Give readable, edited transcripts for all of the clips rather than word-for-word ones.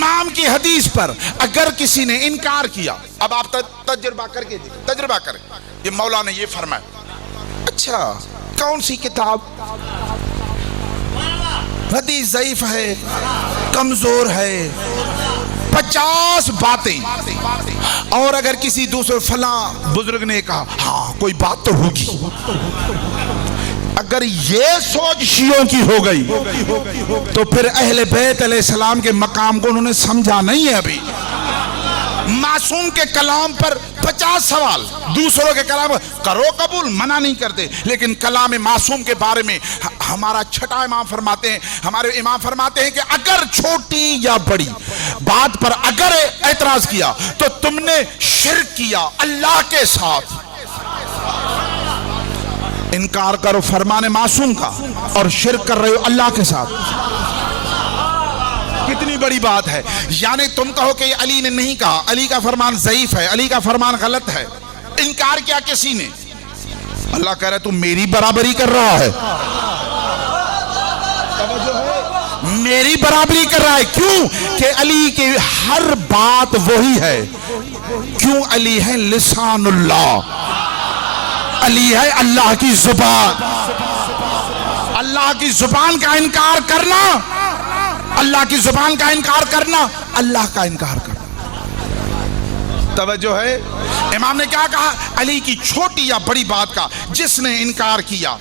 امام کی حدیث پر اگر کسی نے انکار کیا، اب آپ تجربہ کر کے دیکھیں، تجربہ کریں، یہ مولا نے یہ فرمایا، اچھا کون سی کتاب، حدیث ضعیف ہے، کمزور ہے، 50 باتیں، اور اگر کسی دوسرے فلاں بزرگ نے کہا ہاں کوئی بات تو ہوگی، اگر یہ سوچ شیعوں کی ہو گئی تو پھر اہل بیت علیہ السلام کے مقام کو انہوں نے سمجھا نہیں ہے ابھی۔ معصوم کے کلام پر 50 سوال، دوسروں کے کلام کرو قبول، منع نہیں کرتے، لیکن کلام معصوم کے بارے میں ہمارا چھٹا امام فرماتے ہیں، ہمارے امام فرماتے ہیں کہ اگر چھوٹی یا بڑی بات پر اگر اعتراض کیا تو تم نے شرک کیا اللہ کے ساتھ۔ انکار کرو فرمان معصوم کا اور شرک کر رہے ہو اللہ کے ساتھ، کتنی بڑی بات ہے۔ یعنی تم کہو کہ یہ علی نے نہیں کہا، علی کا فرمان ضعیف ہے، علی کا فرمان غلط ہے، انکار کیا کسی نے، اللہ کہہ رہا ہے تم میری برابری کر رہا ہے، میری برابری کر رہا ہے، کیوں کہ علی کی ہر بات وہی ہے، کیوں علی ہے لسان اللہ، علی ہے اللہ کی زبان، اللہ کی زبان کا انکار کرنا، اللہ کی زبان کا انکار کرنا، اللہ کا انکار کرنا۔ توجہ ہے، امام نے کیا کہا، علی کی چھوٹی یا بڑی بات کا جس نے انکار کیا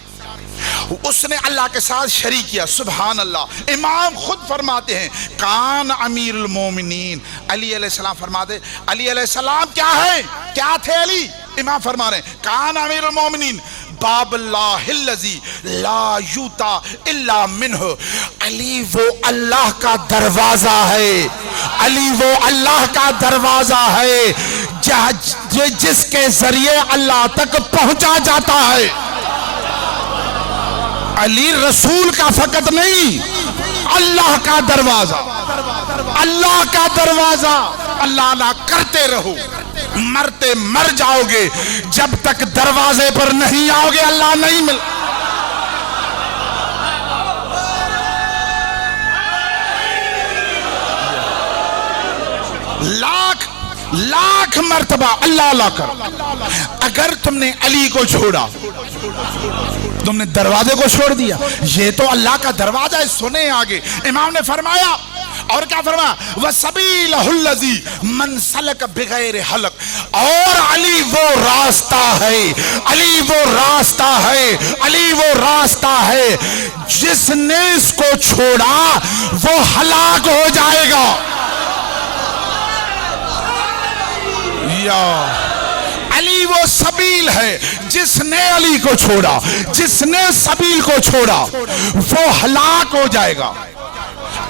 اس نے اللہ کے ساتھ شریک کیا۔ سبحان اللہ، امام خود فرماتے ہیں کان امیر المومنین، علی علیہ السلام فرماتے، علی علیہ السلام کیا ہے، کیا تھے علی، امام فرما رہے ہیں کان امیر المومنین باب اللہ الذی لا یوتا الا منہ، علی وہ اللہ کا دروازہ ہے، علی وہ اللہ کا دروازہ ہے جس کے ذریعے اللہ تک پہنچا جاتا ہے۔ علی رسول کا فقط نہیں، اللہ کا دروازہ، اللہ کا دروازہ، اللہ نہ کرتے رہو، مرتے مر جاؤ گے، جب تک دروازے پر نہیں آؤ گے اللہ نہیں مل۔ لاکھ مرتبہ اللہ اللہ کر، اگر تم نے علی کو چھوڑا تم نے دروازے کو چھوڑ دیا، یہ تو اللہ کا دروازہ ہے۔ سنیں آگے امام نے فرمایا، اور کیا فرمایا، وَسَبِيلَهُ الَّذِي مَنْ سَلَكَ بِغَيْرِ حَلَقٍ، اور علی وہ راستہ ہے، علی وہ راستہ ہے، علی وہ راستہ ہے جس نے اس کو چھوڑا وہ ہلاک ہو جائے گا۔ یا علی وہ سبیل ہے، جس نے علی کو چھوڑا، جس نے سبیل کو چھوڑا وہ ہلاک ہو جائے گا۔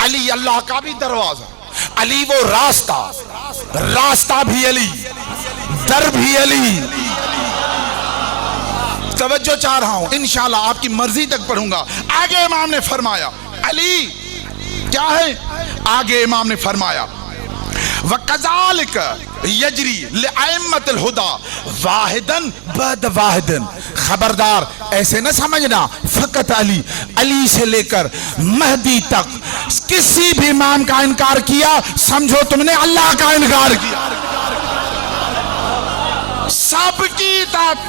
علی اللہ کا بھی دروازہ، علی وہ راستہ، راستہ بھی علی، در بھی علی۔ توجہ چاہ رہا ہوں، انشاءاللہ آپ کی مرضی تک پڑھوں گا۔ آگے امام نے فرمایا علی کیا ہے، آگے امام نے فرمایا وَكَذَلِكَ يَجْرِي لِأَئِمَّةِ الْهُدَى وَاحِدًا بَعْدَ وَاحِدٍ، خبردار ایسے نہ سمجھنا فقط علی، علی سے لے کر مہدی تک کسی بھی امام کا انکار کیا سمجھو تم نے اللہ کا انکار کیا۔ سب کی اطاعت،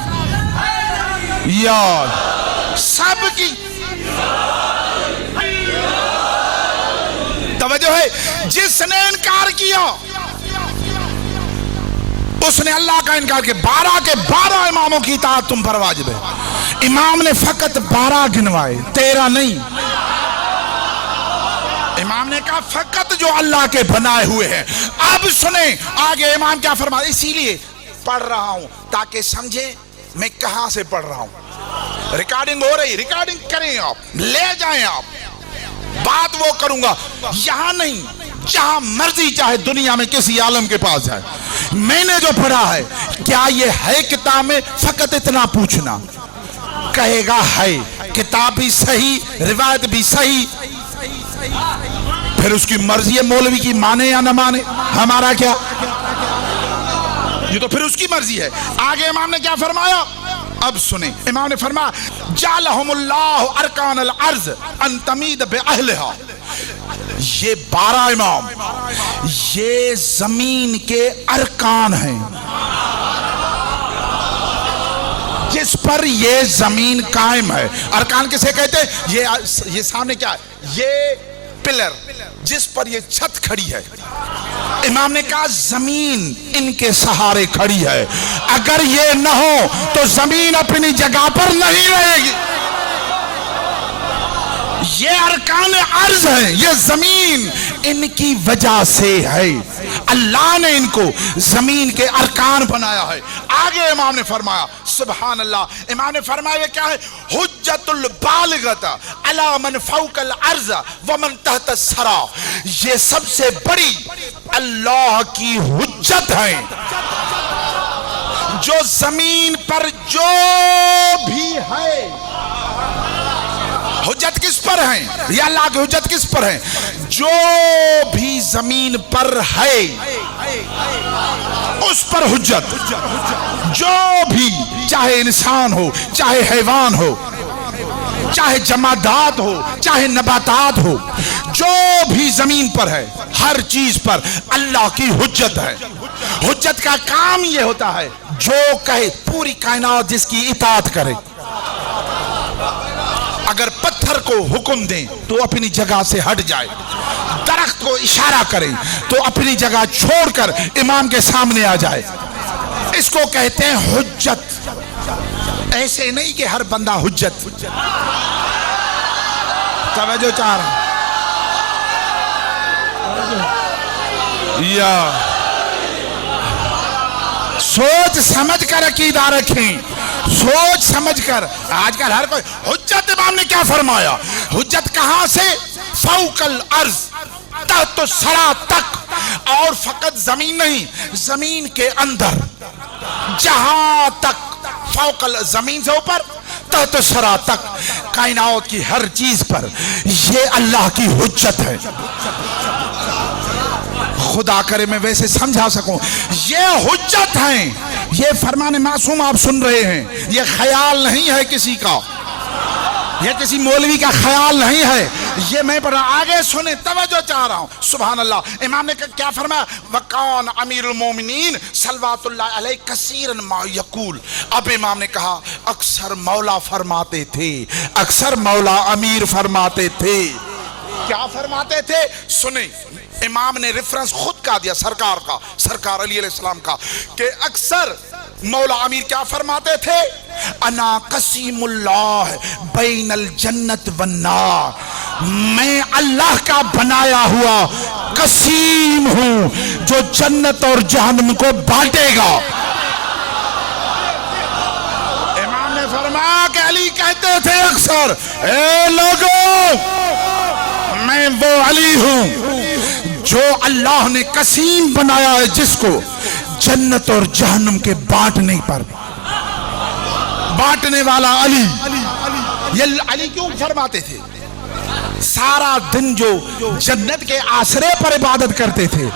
یار سب کی توجہ ہے، جس نے انکار کیا اس نے اللہ کا انکار کیا۔ 12 کے 12 اماموں کی اطاعت تم پر واجب ہے۔ امام نے فقط 12 گنوائے، 13 نہیں۔ امام نے کہا فقط جو اللہ کے بنائے ہوئے ہیں۔ اب سنیں آگے امام کیا فرماتے، اسی لیے پڑھ رہا ہوں تاکہ سمجھیں میں کہاں سے پڑھ رہا ہوں۔ ریکارڈنگ ہو رہی، ریکارڈنگ کریں، آپ لے جائیں، آپ بات وہ کروں گا یہاں نہیں، جہاں مرضی چاہے دنیا میں کسی عالم کے پاس جائے۔ میں نے جو پڑھا ہے کیا یہ ہے کتاب میں، فقط اتنا پوچھنا، کہے گا ہے، کتاب بھی صحیح، روایت بھی صحیح، پھر اس کی مرضی ہے مولوی کی مانے یا نہ مانے، ہمارا کیا، یہ تو پھر اس کی مرضی ہے۔ آگے امام نے کیا فرمایا، اب سنیں امام نے فرمایا جعلہم اللہ ارکان الارض ان تمید باہلہا، یہ 12 امام یہ زمین کے ارکان ہیں جس پر یہ زمین قائم ہے. ارکان کسے کہتے ہیں؟ یہ سامنے کیا ہے؟ یہ پلر جس پر یہ چھت کھڑی ہے. امام نے کہا زمین ان کے سہارے کھڑی ہے، اگر یہ نہ ہو تو زمین اپنی جگہ پر نہیں رہے گی. یہ ارکان عرض ہیں، یہ زمین ان کی وجہ سے ہے. اللہ نے ان کو زمین کے ارکان بنایا ہے. آگے امام نے فرمایا سبحان اللہ، امام نے فرمایا کیا ہے؟ حجت البالغۃ علی من فوق الارض ومن تحت الثری. یہ سب سے بڑی اللہ کی حجت ہے جو زمین پر جو بھی ہے. حجت کس پر ہے؟ یا اللہ کی حجت کس پر ہے؟ جو بھی زمین پر ہے اس پر حجت. جو بھی، چاہے انسان ہو، چاہے حیوان ہو، چاہے جمادات ہو، چاہے نباتات ہو، جو بھی زمین پر ہے ہر چیز پر اللہ کی حجت ہے. حجت کا کام یہ ہوتا ہے جو کہے پوری کائنات جس کی اطاعت کرے. اگر پتھر کو حکم دیں تو اپنی جگہ سے ہٹ جائے، درخت کو اشارہ کریں تو اپنی جگہ چھوڑ کر امام کے سامنے آ جائے. اس کو کہتے ہیں حجت. ایسے نہیں کہ ہر بندہ حجت. توجہ چاہ رہا یا سوچ سمجھ کر عقیدہ رکھیں، سوچ سمجھ کر. آج کل ہر کوئی حجت. امام نے کیا فرمایا؟ حجت کہاں سے؟ فوق الارض تحت الثری تک. اور فقط زمین نہیں، زمین کے اندر جہاں تک، فوق زمین سے اوپر تحت الثری تک، کائنات کی ہر چیز پر یہ اللہ کی حجت ہے. خدا کرے میں ویسے سمجھا سکوں. یہ حجت ہیں، یہ فرمان معصوم آپ سن رہے ہیں. یہ خیال نہیں ہے کسی کا، یہ کسی مولوی کا خیال نہیں ہے. یہ میں پڑھ رہا، آگے سنیں، توجہ چاہ رہا ہوں. سبحان اللہ. امام نے کیا فرمایا؟ وَقَانَ امیر المومنین صلوات اللہ علیہ کثیراً ما یقول. اب امام نے کہا اکثر مولا فرماتے تھے، اکثر مولا امیر فرماتے تھے. کیا فرماتے تھے؟ سنیں. امام نے ریفرنس خود کا دیا، سرکار کا، سرکار علی علیہ السلام کا، کہ اکثر مولا امیر کیا فرماتے تھے؟ انا قسیم اللہ بین الجنت والنار. میں اللہ کا بنایا ہوا قسیم ہوں جو جنت اور جہنم کو بانٹے گا. امام نے فرمایا کہ علی کہتے تھے اکثر، اے لوگوں میں وہ علی ہوں جو اللہ نے قسیم بنایا ہے جس کو جنت اور جہنم کے بانٹنے پر. بانٹنے والا علی. یہ علی کیوں فرماتے تھے؟ سارا دن جو جنت کے آسرے پر عبادت کرتے تھے،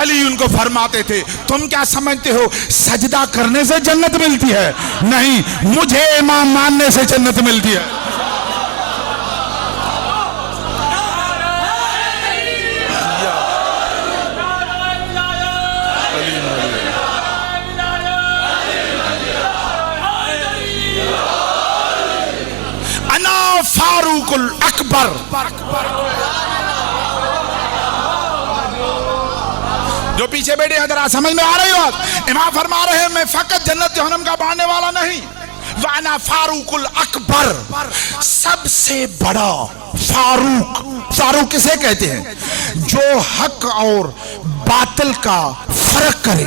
علی ان کو فرماتے تھے تم کیا سمجھتے ہو سجدہ کرنے سے جنت ملتی ہے؟ نہیں، مجھے امام ماننے سے جنت ملتی ہے. فاروق الاکبر. جو پیچھے بیٹھے ہیں ذرا سمجھ میں آ رہی بات؟ امام فرما رہے ہیں میں فقط جنت جہنم کا بانٹنے والا نہیں، وانا فاروق الاکبر، سب سے بڑا فاروق. فاروق کسے کہتے ہیں؟ جو حق اور باطل کا فرق کرے.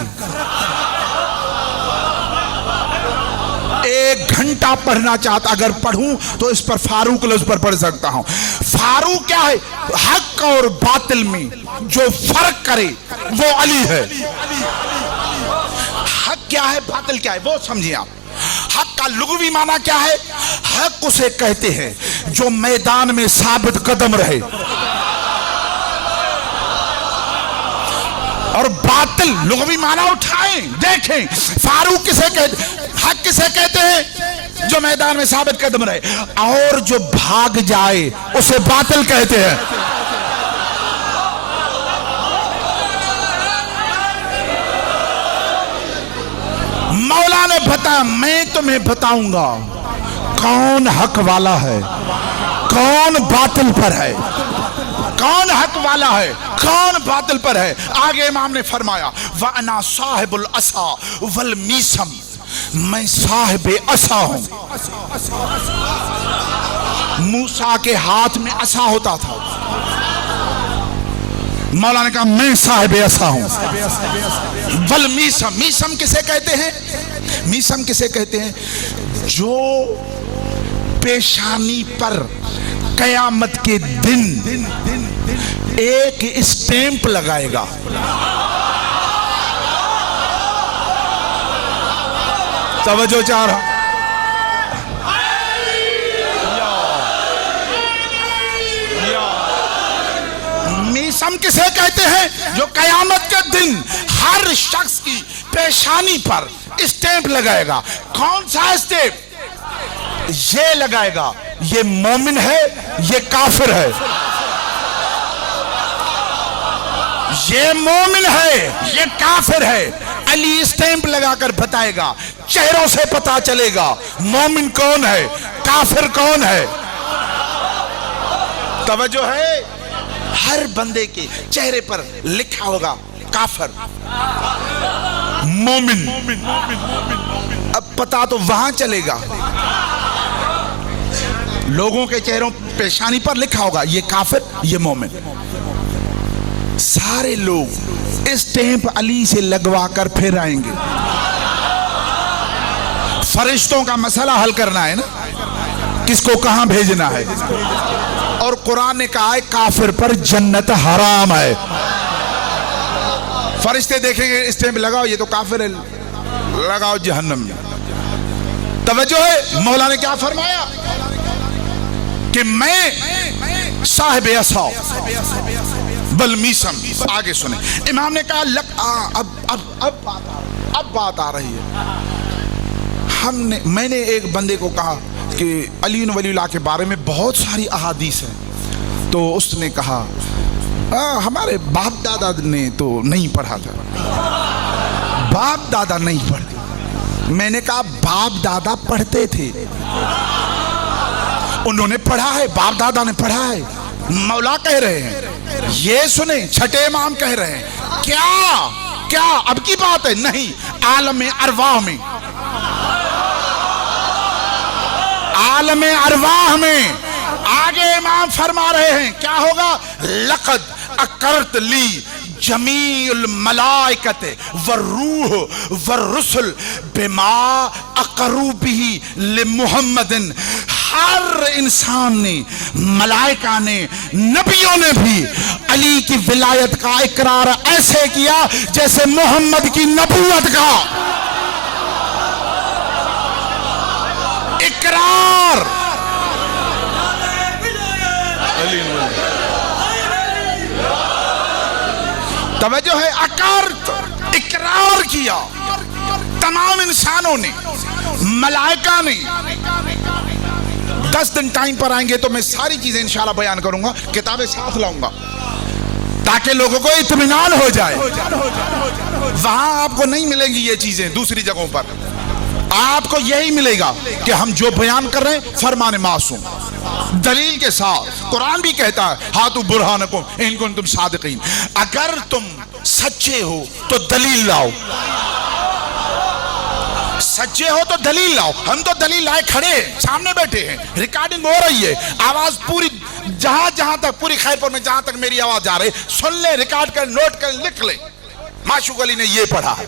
ایک گھنٹہ پڑھنا چاہتا، اگر پڑھوں تو اس پر فاروق لفظ پر پڑھ سکتا ہوں. فاروق کیا ہے؟ حق اور باطل میں جو فرق کرے وہ علی ہے. حق کیا ہے، باطل کیا ہے، وہ سمجھیں آپ. حق کا لغوی معنی کیا ہے؟ حق اسے کہتے ہیں جو میدان میں ثابت قدم رہے، اور باطل لغوی معنی اٹھائیں دیکھیں. فاروق کسے کہتے ہیں؟ حق کسے کہتے ہیں؟ جو میدان میں ثابت قدم رہے، اور جو بھاگ جائے اسے باطل کہتے ہیں۔ مولا نے بتایا میں تمہیں بتاؤں گا کون حق والا ہے، کون باطل پر ہے، کون حق والا ہے، کون باطل پر ہے۔ آگے امام نے فرمایا وَأَنَا صَاحِبُ الْعَصَا وَالْمِیسَمِ، میں صاحب عصا ہوں۔ موسیٰ کے ہاتھ میں عصا ہوتا تھا، مولا نے کہا میں صاحب عصا ہوں۔ والمیسم، میسم کسے کہتے ہیں؟ میسم کسے کہتے ہیں؟ جو پیشانی پر قیامت کے دن ایک اسٹیمپ لگائے گا۔ توجہ چاہ رہا، میسم کسے کہتے ہیں؟ جو قیامت کے دن ہر شخص کی پیشانی پر اسٹیمپ لگائے گا۔ کون سا اسٹیمپ؟ یہ لگائے گا یہ مومن ہے، یہ کافر ہے، یہ مومن ہے، یہ کافر ہے۔ علی اسٹیمپ لگا کر بتائے گا، چہروں سے پتا چلے گا مومن کون ہے، کافر کون ہے۔ توجہ ہے؟ ہر بندے کے چہرے پر لکھا ہوگا کافر، مومن۔ اب پتا تو وہاں چلے گا، لوگوں کے چہروں پیشانی پر لکھا ہوگا یہ کافر، یہ مومن۔ سارے لوگ اسٹیمپ علی سے لگوا کر پھر آئیں گے۔ فرشتوں کا مسئلہ حل کرنا ہے نا، کس کو کہاں بھیجنا ہے۔ اور قرآن نے کہا ہے کافر پر جنت حرام ہے۔ فرشتے دیکھیں گے اسٹیمپ لگاؤ یہ تو کافر ہے، لگاؤ جہنم میں۔ توجہ ہے؟ مولا نے کیا فرمایا کہ میں صاحب عصا والمیسم۔ آگے سنیں، امام نے کہا اب بات آ رہی ہے۔ میں نے ایک بندے کو کہا کہ علی ولی اللہ کے بارے میں بہت ساری احادیث ہیں، تو اس نے کہا ہمارے باپ دادا نے تو نہیں پڑھا تھا، باپ دادا نہیں پڑھتے۔ میں نے کہا باپ دادا پڑھتے تھے، انہوں نے پڑھا ہے، باپ دادا نے پڑھا ہے۔ مولا کہہ رہے ہیں، یہ سنیں، چھٹے امام کہہ رہے ہیں کیا اب کی بات ہے؟ نہیں، عالم ارواح میں، عالم ارواح میں آگے امام فرما رہے ہیں کیا ہوگا؟ لقد اقرت لی جمیع الملائکت والروح والرسل بما اقروا به لمحمد۔ ہر انسان نے، ملائکہ نے، نبیوں نے بھی علی کی ولایت کا اقرار ایسے کیا جیسے محمد کی نبوت کا اقرار۔ توجہ ہے؟ اقرار کیا تمام انسانوں نے، ملائکہ نے۔ 10 دن ٹائم پر آئیں گے تو میں ساری چیزیں انشاءاللہ بیان کروں گا، کتابیں ساتھ لاؤں گا تاکہ لوگوں کو اطمینان ہو جائے۔ وہاں آپ کو نہیں ملیں گی یہ چیزیں، دوسری جگہوں پر آپ کو یہی ملے گا کہ ہم جو بیان کر رہے ہیں فرمان معصوم، دلیل کے ساتھ۔ قرآن بھی کہتا ہے ہاتھو برہانکم ان کنتم صادقین، اگر تم سچے ہو تو دلیل لاؤ، سچے ہو تو دلیل لاؤ۔ ہم تو دلیل لائے کھڑے ہیں، سامنے بیٹھے ہیں، ریکارڈنگ ہو رہی ہے، آواز پوری جہاں تک، پوری خیرپور میں جہاں تک میری آواز جا رہی، سن لیں، ریکارڈ کر، نوٹ کر، لکھ لیں۔ معشوق علی نے یہ پڑھا ہے،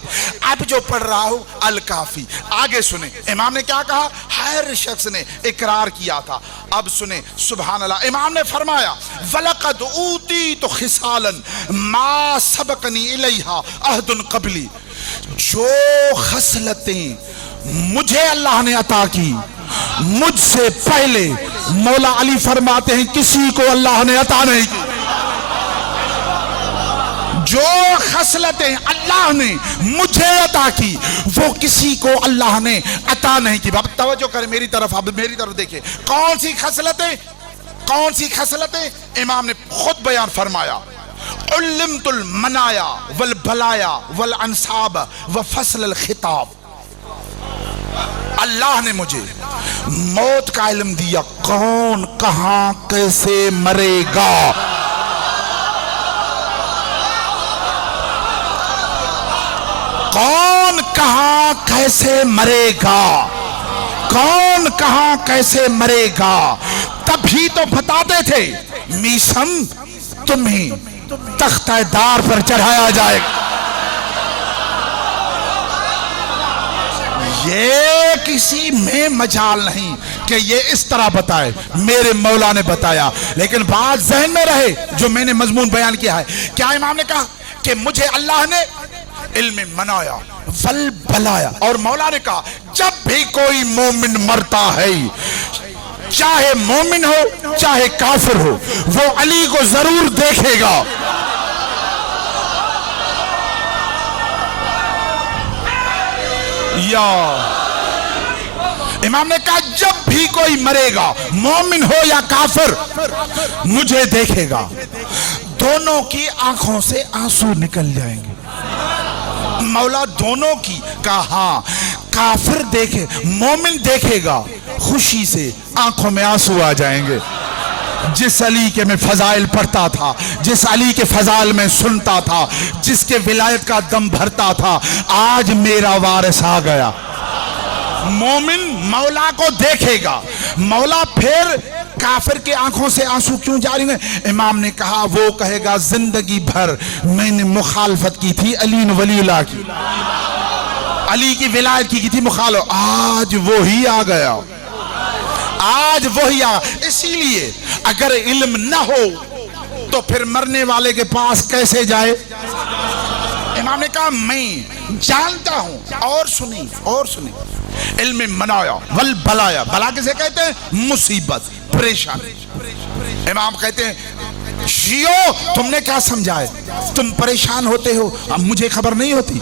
اب جو پڑھ رہا ہوں الکافی۔ آگے سنیں امام نے کیا کہا، ہر شخص نے اقرار کیا تھا۔ اب سنیں سبحان اللہ، امام نے فرمایا وَلَقَدْ أُوتِيتُ خِصَالًا مَا سَبَقَنِي إِلَيْهَا عَهْدٌ قَبْلِي۔ جو خصلتیں مجھے اللہ نے عطا کی مجھ سے پہلے، مولا علی فرماتے ہیں کسی کو اللہ نے عطا نہیں کی۔ جو خصلتیں اللہ نے مجھے عطا کی وہ کسی کو اللہ نے عطا نہیں کی. اب توجہ کریں میری طرف, اب میری طرف دیکھیں. کون سی خصلتیں, کون سی خصلتیں؟ امام نے خود بیان فرمایا, علمت المنایا والبلایا والانصاب وفصل الخطاب. اللہ نے مجھے موت کا علم دیا, کون کہاں کیسے مرے گا. کون کہاں کیسے مرے گا, کون کہاں کیسے مرے گا. تبھی تو بتاتے تھے میسم تمہیں تختہ دار پر چڑھایا جائے گا. یہ کسی میں مجال نہیں کہ یہ اس طرح بتائے, میرے مولا نے بتایا. لیکن بات ذہن میں رہے جو میں نے مضمون بیان کیا ہے. کیا امام نے کہا کہ مجھے اللہ نے علم منایا ول بلایا, اور مولا نے کہا جب بھی کوئی مومن مرتا ہے, چاہے مومن ہو چاہے کافر ہو, وہ علی کو ضرور دیکھے گا. یا امام نے کہا جب بھی کوئی مرے گا, مومن ہو یا کافر, مجھے دیکھے گا. دونوں کی آنکھوں سے آنسو نکل جائیں گے. مولا دونوں کی کہا ہاں, کافر دیکھے, مومن دیکھے گا, خوشی سے آنکھوں میں آنسو آ جائیں گے. جس علی کے میں فضائل پڑھتا تھا, جس علی کے فضائل میں سنتا تھا, جس کے ولایت کا دم بھرتا تھا, آج میرا وارث آ گیا. مومن مولا کو دیکھے گا. مولا پھر کافر کے آنکھوں سے آنسو کیوں جاری ہیں؟ امام نے کہا وہ کہے گا زندگی بھر میں نے مخالفت کی تھی علی ولی اللہ کی, علی کی ولایت کی تھی مخالفت, آج وہی آ گیا, آج وہی آ. اسی لیے اگر علم نہ ہو تو پھر مرنے والے کے پاس کیسے جائے؟ امام نے کہا میں جانتا ہوں. اور سنی, اور سنی, علم منایا ول بلایا. بلا کسے کہتے ہیں؟ مصیبت, پریشان. امام کہتے ہیں شیعو تم نے کیا سمجھا ہے, تم پریشان ہوتے ہو, اب مجھے خبر نہیں ہوتی.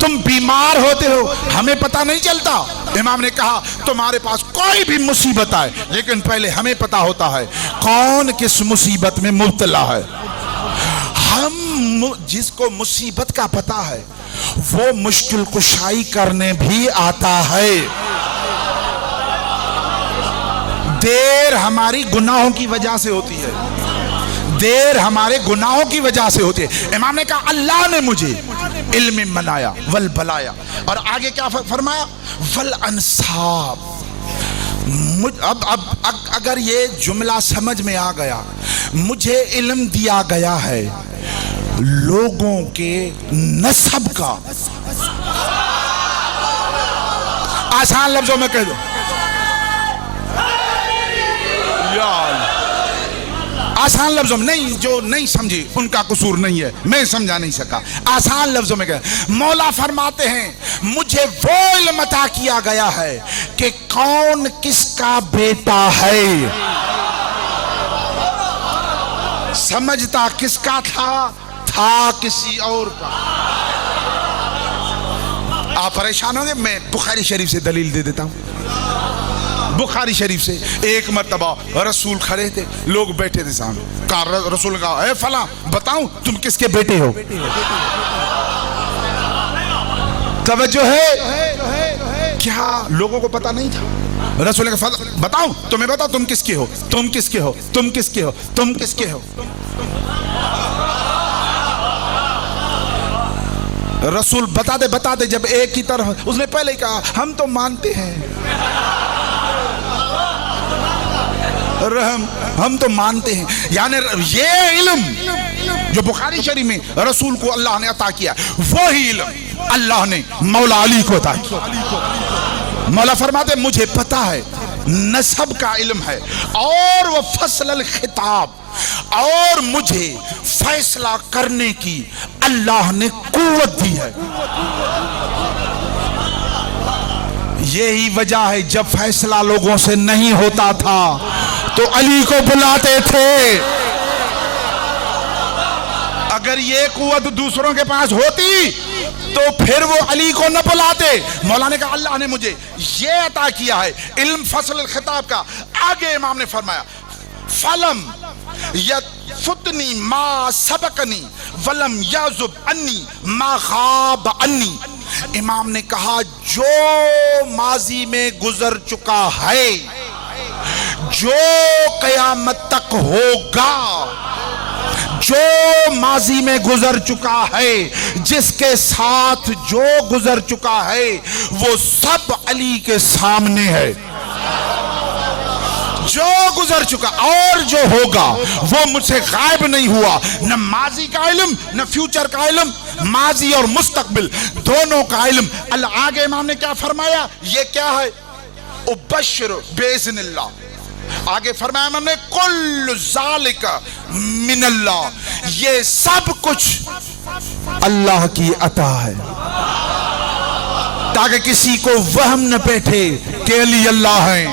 تم بیمار ہوتے ہو, ہمیں پتہ نہیں چلتا. امام نے کہا تمہارے پاس کوئی بھی مصیبت آئے, لیکن پہلے ہمیں پتہ ہوتا ہے کون کس مصیبت میں مبتلا ہے. ہم جس کو مصیبت کا پتہ ہے وہ مشکل کشائی کرنے بھی آتا ہے. دیر ہماری گناہوں کی وجہ سے ہوتی ہے, دیر ہمارے گناہوں کی وجہ سے ہوتی ہے. امام نے کہا اللہ نے مجھے علم منایا ول بلایا, اور آگے کیا فرمایا؟ ول انصاب. اب اگر یہ جملہ سمجھ میں آ گیا, مجھے علم دیا گیا ہے لوگوں کے نسب کا. آسان لفظوں میں کہہ دو, آسان لفظوں میں نہیں, جو نہیں سمجھی ان کا قصور نہیں ہے, میں سمجھا نہیں سکا. آسان لفظوں میں کہہ, مولا فرماتے ہیں مجھے وہ علم عطا کیا گیا ہے کہ کون کس کا بیٹا ہے. سمجھتا کس کا تھا کسی اور کا. آپ پریشان ہوں گے, میں بخاری شریف سے دلیل دے دیتا ہوں. بخاری شریف سے ایک مرتبہ رسول کھڑے تھے, لوگ بیٹھے تھے سامنے. کہا رسول نے کہا اے فلاں بتاؤں تم کس کے بیٹے ہو؟ توجہ ہے کیا لوگوں کو پتا نہیں تھا؟ رسول نے کہا بتاؤں تمہیں بتاؤ تم کس کے ہو, تم کس کے ہو, تم کس کے ہو, تم کس کے ہو. رسول بتا دے جب ایک کی طرف, اس نے پہلے کہا ہم تو مانتے ہیں, ہم تو مانتے ہیں. یعنی یہ علم جو بخاری شریف میں رسول کو اللہ نے عطا کیا, وہی علم اللہ نے مولا علی کو عطا کیا. مولا فرماتے مجھے پتا ہے نسب کا علم ہے, اور وہ فصل الخطاب, اور مجھے فیصلہ کرنے کی اللہ نے قوت دی ہے. یہی وجہ ہے جب فیصلہ لوگوں سے نہیں ہوتا تھا تو علی کو بلاتے تھے. اگر یہ قوت دوسروں کے پاس ہوتی تو پھر وہ علی کو نہ بلاتے. مولا نے کہا اللہ نے مجھے یہ عطا کیا ہے علم فصل الخطاب کا. آگے امام نے فرمایا فلم یفتنی ما سبقنی ولم یعزب انی ما غاب انی. امام نے کہا جو ماضی میں گزر چکا ہے، جو قیامت تک ہوگا، جو ماضی میں گزر چکا ہے، جس کے ساتھ جو گزر چکا ہے وہ سب علی کے سامنے ہے. جو گزر چکا اور جو ہوگا وہ مجھ سے غائب نہیں ہوا. نہ ماضی کا علم نہ فیوچر کا علم، ماضی اور مستقبل دونوں کا علم. اللہ آگے امام نے کیا فرمایا؟ یہ کیا ہے؟ ابشر باذن اللہ. آگے فرمایا امام نے کل ذالک من اللہ، یہ سب کچھ اللہ کی عطا ہے، تاکہ کسی کو وہم نہ بیٹھے کہ علی اللہ ہیں.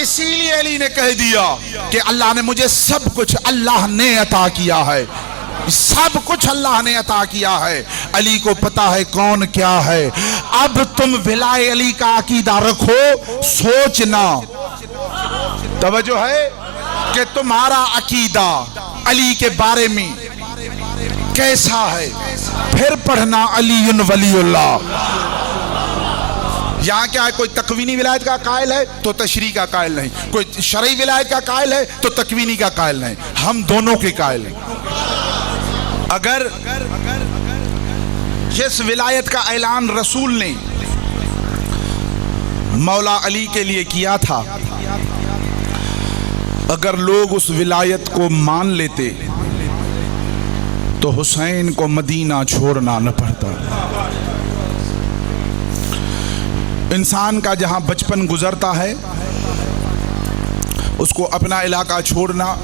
اسی لیے علی نے کہہ دیا کہ اللہ نے مجھے سب کچھ اللہ نے عطا کیا ہے، سب کچھ اللہ نے عطا کیا ہے. علی کو پتا ہے کون کیا ہے. اب تم ولائے علی کا عقیدہ رکھو، سوچنا. توجہ ہے کہ تمہارا عقیدہ علی کے بارے میں کیسا ہے. پھر پڑھنا علی ولی اللہ. یہاں کیا ہے؟ کوئی تکوینی ولایت کا قائل ہے تو تشریع کا قائل نہیں، کوئی شرعی ولایت کا قائل ہے تو تکوینی کا قائل نہیں. ہم دونوں کے قائل ہیں. اگر جس ولایت کا اعلان رسول نے مولا علی کے لیے کیا تھا، اگر لوگ اس ولایت کو مان لیتے تو حسین کو مدینہ چھوڑنا نہ پڑتا. انسان کا جہاں بچپن گزرتا ہے اس کو اپنا علاقہ چھوڑنا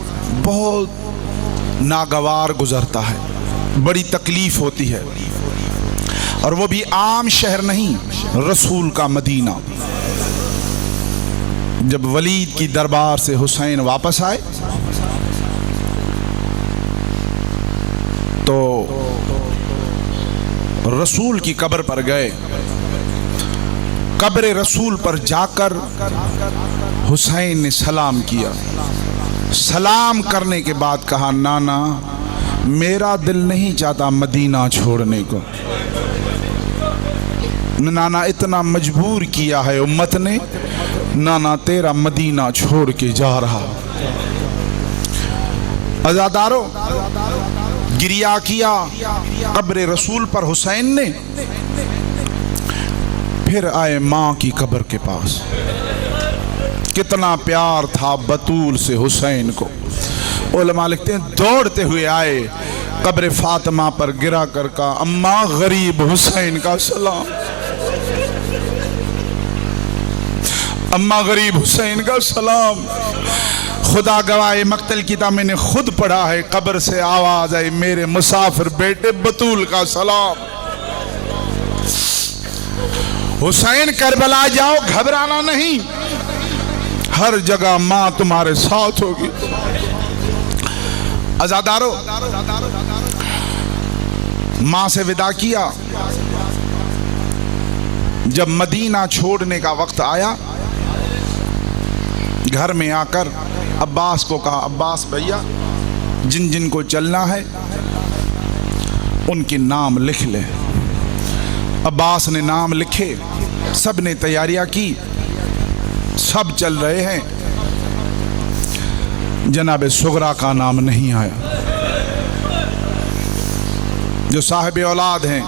بہت ناگوار گزرتا ہے، بڑی تکلیف ہوتی ہے. اور وہ بھی عام شہر نہیں، رسول کا مدینہ. جب ولید کی دربار سے حسین واپس آئے تو رسول کی قبر پر گئے. قبر رسول پر جا کر حسین نے سلام کیا. سلام کرنے کے بعد کہا نانا میرا دل نہیں چاہتا مدینہ چھوڑنے کو. نانا اتنا مجبور کیا ہے امت نے، نانا تیرا مدینہ چھوڑ کے جا رہا. عزادارو گریہ کیا قبر رسول پر حسین نے. پھر آئے ماں کی قبر کے پاس. کتنا پیار تھا بطول سے حسین کو. علماء لکھتے ہیں دوڑتے ہوئے آئے، قبر فاطمہ پر گرا کر کہا اماں غریب حسین کا سلام. اماں غریب حسین کا سلام. خدا گواہ مقتل کتاب میں نے خود پڑھا ہے. قبر سے آواز آئی میرے مسافر بیٹے بطول کا سلام. حسین کربلا جاؤ، گھبرانا نہیں، ہر جگہ ماں تمہارے ساتھ ہوگی. عزادارو ماں سے وداع کیا. جب مدینہ چھوڑنے کا وقت آیا، گھر میں آ کر عباس کو کہا عباس بھیا جن جن کو چلنا ہے ان کے نام لکھ لے. عباس نے نام لکھے، سب نے تیاریاں کی، سب چل رہے ہیں. جناب صغرا کا نام نہیں آیا. جو صاحب اولاد ہیں،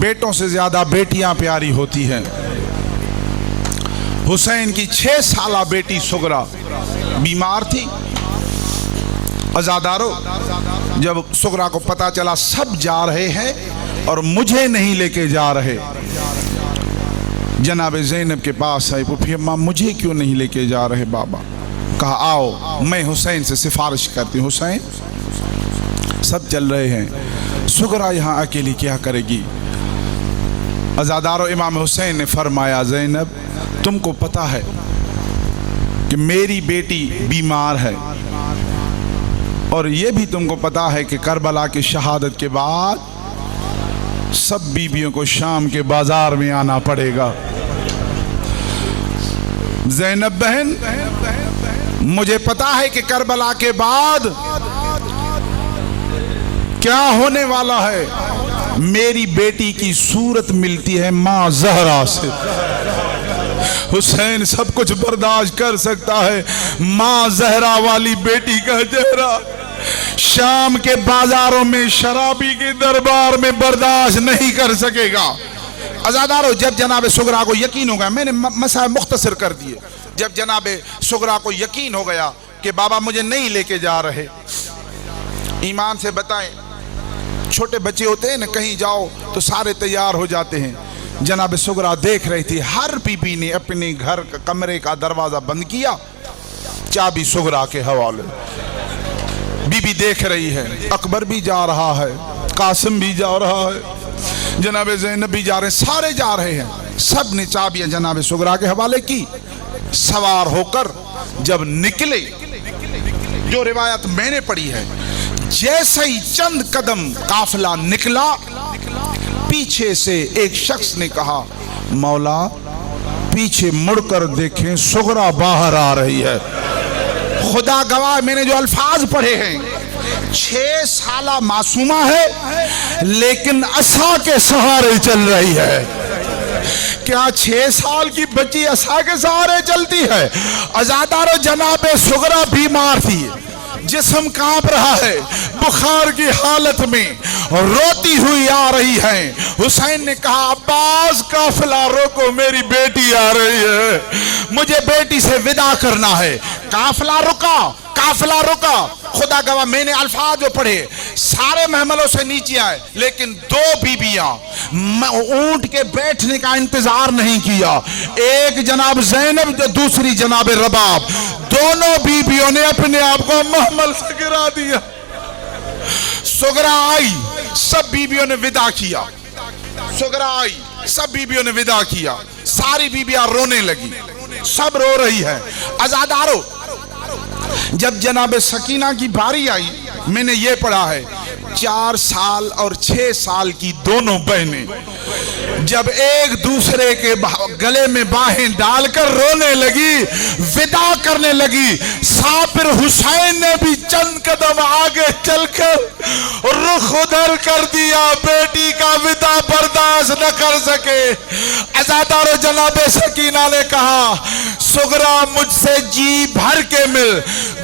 بیٹوں سے زیادہ بیٹیاں پیاری ہوتی ہیں. حسین کی 6 سالہ بیٹی صغرا بیمار تھی. عزادارو جب صغرا کو پتا چلا سب جا رہے ہیں اور مجھے نہیں لے کے جا رہے، جناب زینب کے پاس آئی. پھر اماں مجھے کیوں نہیں لے کے جا رہے بابا؟ کہا آؤ میں حسین سے سفارش کرتی ہوں. حسین سب چل رہے ہیں، صغرا یہاں اکیلی کیا کرے گی؟ عزادارو امام حسین نے فرمایا زینب تم کو پتا ہے کہ میری بیٹی بیمار ہے، اور یہ بھی تم کو پتا ہے کہ کربلا کی شہادت کے بعد سب بیویوں کو شام کے بازار میں آنا پڑے گا. زینب بہن، مجھے پتا ہے کہ کربلا کے بعد کیا ہونے والا ہے. میری بیٹی کی صورت ملتی ہے ماں زہرا سے. حسین سب کچھ برداشت کر سکتا ہے، ماں زہرا والی بیٹی کا چہرہ شام کے بازاروں میں شرابی کے دربار میں برداشت نہیں کر سکے گا. عزادارو، جب جناب سغرا کو یقین ہو گیا، میں نے مسائل مختصر کر دیے، جب جناب سغرا کو یقین ہو گیا کہ بابا مجھے نہیں لے کے جا رہے، ایمان سے بتائیں چھوٹے بچے ہوتے ہیں نا، کہیں جاؤ تو سارے تیار ہو جاتے ہیں. جناب سغرا دیکھ رہی تھی، ہر بی بی نے اپنے گھر کا کمرے کا دروازہ بند کیا، چابی سغرا کے حوالے. بی بی دیکھ رہی ہے، اکبر بھی جا رہا ہے، قاسم بھی جا رہا ہے، جناب زینب بھی جا رہے ہیں، سارے جا رہے ہیں. سب نے چابیاں جناب سغرا کے حوالے کی. سوار ہو کر جب نکلے، جو روایت میں نے پڑھی ہے، جیسے ہی چند قدم قافلہ نکلا، پیچھے سے ایک شخص نے کہا مولا پیچھے مڑ کر دیکھیں سغرا باہر آ رہی ہے. خدا گواہ میں نے جو الفاظ پڑھے ہیں، 6 سالہ معصومہ ہے لیکن عصا کے سہارے چل رہی ہے. کیا 6 سال کی بچی عصا کے سہارے چلتی ہے؟ عزادارو، جناب سغرا بیمار تھی، جسم کانپ رہا ہے، بخار کی حالت میں روتی ہوئی آ رہی ہے. حسین نے کہا عباس قافلہ روکو، میری بیٹی آ رہی ہے، مجھے بیٹی سے وداع کرنا ہے. قافلہ رکا، قافلہ رکا. خدا گواہ میں نے الفاظ جو پڑھے، سارے محملوں سے نیچے آئے، لیکن 2 بیبیاں اونٹ کے بیٹھنے کا انتظار نہیں کیا. ایک جناب زینب، دوسری جناب رباب، دونوں بیبیوں نے اپنے آپ کو محمل سے گرا دیا. سغرا آئی، سب بیبیوں نے وداع کیا. سغرا آئی، سب بیبیوں نے وداع کیا. ساری بیبیاں رونے لگی، سب رو رہی ہے. عزادارو، جب جناب سکینہ کی باری آئی، میں نے یہ پڑھا ہے 4 سال اور 6 سال کی دونوں بہنیں جب ایک دوسرے کے گلے میں باہیں ڈال کر رونے لگی، وداع کرنے لگی، صابر حسین نے بھی چند قدم آگے چل کر رخ ادھر کر دیا، بیٹی کا وداع برداشت نہ کر سکے. عزادارو، جناب سکینہ نے کہا سغرا مجھ سے جی بھر کے مل،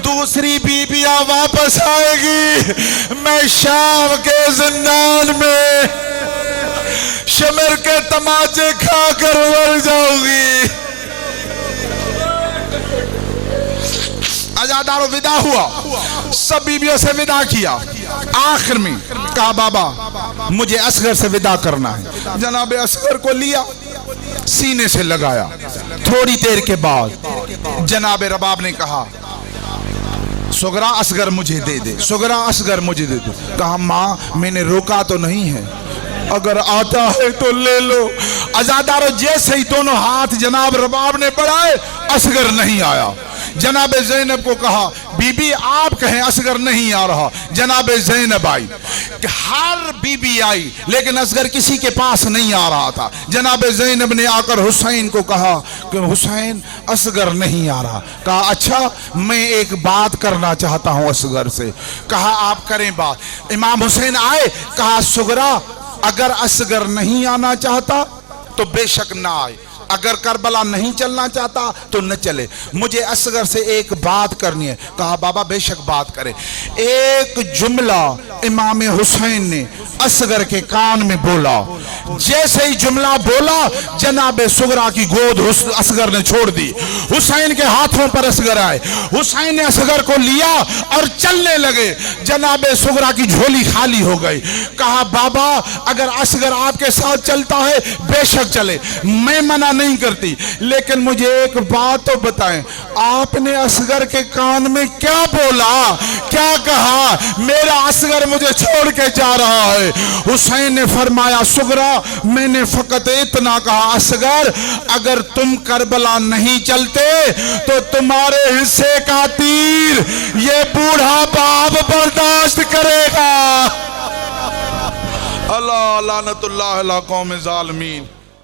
دوسری بیبیاں واپس آئے گی، میں شام کے زندان میں شمر کے تماچے کھا کر مر جاؤں گی. عزادارو، وداع ہوا، سب بیبیوں سے وداع کیا. آخر میں کہا بابا مجھے اصغر سے وداع کرنا ہے. جناب اصغر کو لیا، سینے سے لگایا. تھوڑی دیر کے بعد جناب رباب نے کہا سغرا اصغر مجھے دے دے، سغرا اصغر مجھے دے دے. کہا ماں میں نے روکا تو نہیں ہے، اگر آتا ہے تو لے لو. عزادارو، جیسے ہی دونوں ہاتھ جناب رباب نے بڑھائے، اصغر نہیں آیا. جناب زینب کو کہا بی بی آپ کہیں اصغر نہیں آ رہا. جناب زینب آئی، ہر بی بی آئی لیکن اصغر کسی کے پاس نہیں آ رہا تھا. جناب زینب نے آ کر حسین کو کہا کہ حسین اصغر نہیں آ رہا. کہا اچھا، میں ایک بات کرنا چاہتا ہوں اصغر سے. کہا آپ کریں بات. امام حسین آئے، کہا سغرا اگر اصغر نہیں آنا چاہتا تو بے شک نہ آئے، اگر کربلا نہیں چلنا چاہتا تو نہ چلے، مجھے اصغر سے ایک بات کرنی ہے. کہا بابا بے شک بات کرے. ایک جملہ امام حسین نے اصغر کے کان میں بولا، جیسے ہی جملہ بولا جناب سغرا کی گود اصغر نے چھوڑ دی. حسین کے ہاتھوں پر اصغر آئے، حسین نے اصغر کو لیا اور چلنے لگے. جناب سغرا کی جھولی خالی ہو گئی. کہا بابا اگر اصغر آپ کے ساتھ چلتا ہے بے شک چلے، میں منع نہیں کرتی، لیکن مجھے ایک بات تو بتائیں، آپ نے اصغر کے کان میں کیا بولا، کیا کہا؟ میرا اصغر مجھے چھوڑ کے جا رہا ہے۔ حسین نے فرمایا سغرا میں نے فقط اتنا کہا اصغر اگر تم کربلا نہیں چلتے تو تمہارے حصے کا تیر یہ بوڑھا باپ برداشت کرے گا۔ اللہ لعنت اللہ علی قوم ظالمین۔